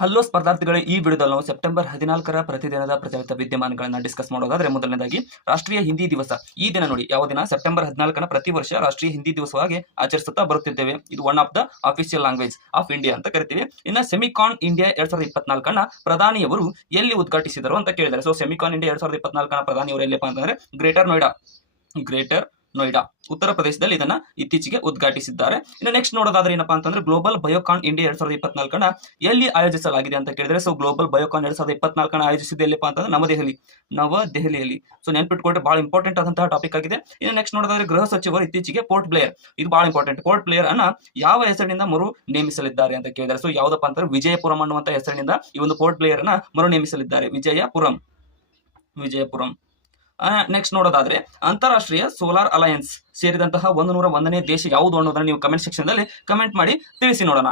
Hello ಸ್ಪರ್ಧಾರ್ಥಿಗಳೇ, ಈ ವಿಡಿಯೋದಲ್ಲಿ ನಾವು ಸೆಪ್ಟೆಂಬರ್ 14ರ ಪ್ರತಿದಿನದ ಪ್ರಚಲಿತ ವಿದ್ಯಮಾನಗಳನ್ನ ಡಿಸ್ಕಸ್ ಮಾಡೋದಾದ್ರೆ, ಮೊದಲನೇದಾಗಿ ರಾಷ್ಟ್ರೀಯ ಹಿಂದಿ ದಿವಸ. ಈ ದಿನ ನೋಡಿ, ಯಾವ ದಿನ? ಸೆಪ್ಟೆಂಬರ್ 14ನ ಪ್ರತಿ ವರ್ಷ ರಾಷ್ಟ್ರೀಯ ಹಿಂದಿ ದಿವಸವಾಗಿ ಆಚರಿಸುತ್ತಾ ಬರುತ್ತಿದ್ದೇವೆ. ಇದು one of the official language of India ಅಂತ ಕರಿತೀವಿ. ಇನ್ನು ಸೆಮಿಕಾನ್ ಇಂಡಿಯಾ 2024ನ ಪ್ರಧಾನಿಯವರು ಎಲ್ಲಿ ಉದ್ಘಾಟಿಸಿದರು ಅಂತ ಕೇಳಿದ್ದಾರೆ. ಸೊ ಸೆಮಿಕಾನ್ ಇಂಡಿಯಾ 2024ನ ಪ್ರಧಾನಿಯವರು ಎಲ್ಲಿಪ್ಪ ಅಂತಂದ್ರೆ ಗ್ರೇಟರ್ ನೋಯ್ಡಾ ಉತ್ತರ ಪ್ರದೇಶದಲ್ಲಿ ಇದನ್ನ ಇತ್ತೀಚೆಗೆ ಉದ್ಘಾಟಿಸಿದ್ದಾರೆ. ಇನ್ನು ನೆಕ್ಸ್ಟ್ ನೋಡೋದಾದ್ರೆ ಏನಪ್ಪಾ ಅಂತಂದ್ರೆ ಗ್ಲೋಬಲ್ ಬಯೋಕಾನ್ ಇಂಡಿಯಾ 2024ನ ಎಲ್ಲಿ ಆಯೋಜಿಸಲಾಗಿದೆ ಅಂತ ಕೇಳಿದ್ರೆ, ಸೊ ಗ್ಲೋಬಲ್ ಬಯೋಕಾನ್ 2024ನ ಆಯೋಜಿಸಿದ ಎಲ್ಲಿಪ್ಪ ಅಂತಂದ್ರೆ ನವದೆಹಲಿಯಲ್ಲಿ. ಸೊ ನೆನ್ಪಿಟ್ಕೊಂಡ್ರೆ ಬಹಳ ಇಂಪಾರ್ಟೆಂಟ್ ಆದಂತಹ ಟಾಪಿಕ್ ಆಗಿದೆ. ಇನ್ನು ನೆಕ್ಸ್ಟ್ ನೋಡೋದಾದ್ರೆ ಗೃಹ ಸಚಿವರು ಇತ್ತೀಚೆಗೆ ಪೋರ್ಟ್ ಬ್ಲೇಯರ್, ಇದು ಬಹಳ ಇಂಪಾರ್ಟೆಂಟ್, ಪೋರ್ಟ್ ಬ್ಲೇಯರ್ ಅನ್ನ ಯಾವ ಹೆಸರಿನಿಂದ ಮರು ನೇಮಿಸಲಿದ್ದಾರೆ ಅಂತ ಕೇಳಿದ್ದಾರೆ. ಸೊ ಯಾವ್ದಪ್ಪ ಅಂತಂದ್ರೆ ವಿಜಯಪುರಂ ಅನ್ನುವಂತ ಹೆಸರಿನಿಂದ ಈ ಒಂದು ಪೋರ್ಟ್ ಬ್ಲೇಯರ್ ಅನ್ನ ಮರು ನೇಮಿಸಲಿದ್ದಾರೆ. ವಿಜಯಪುರಂ. ನೆಕ್ಸ್ಟ್ ನೋಡೋದಾದ್ರೆ ಅಂತಾರಾಷ್ಟ್ರೀಯ ಸೋಲಾರ್ ಅಲಯನ್ಸ್ ಸೇರಿದಂತಹ 101ನೇ ದೇಶ ಯಾವುದು ಅನ್ನೋದನ್ನ ನೀವು ಕಮೆಂಟ್ ಸೆಕ್ಷನ್ ದಲ್ಲಿ ಕಮೆಂಟ್ ಮಾಡಿ ತಿಳಿಸಿ ನೋಡೋಣ.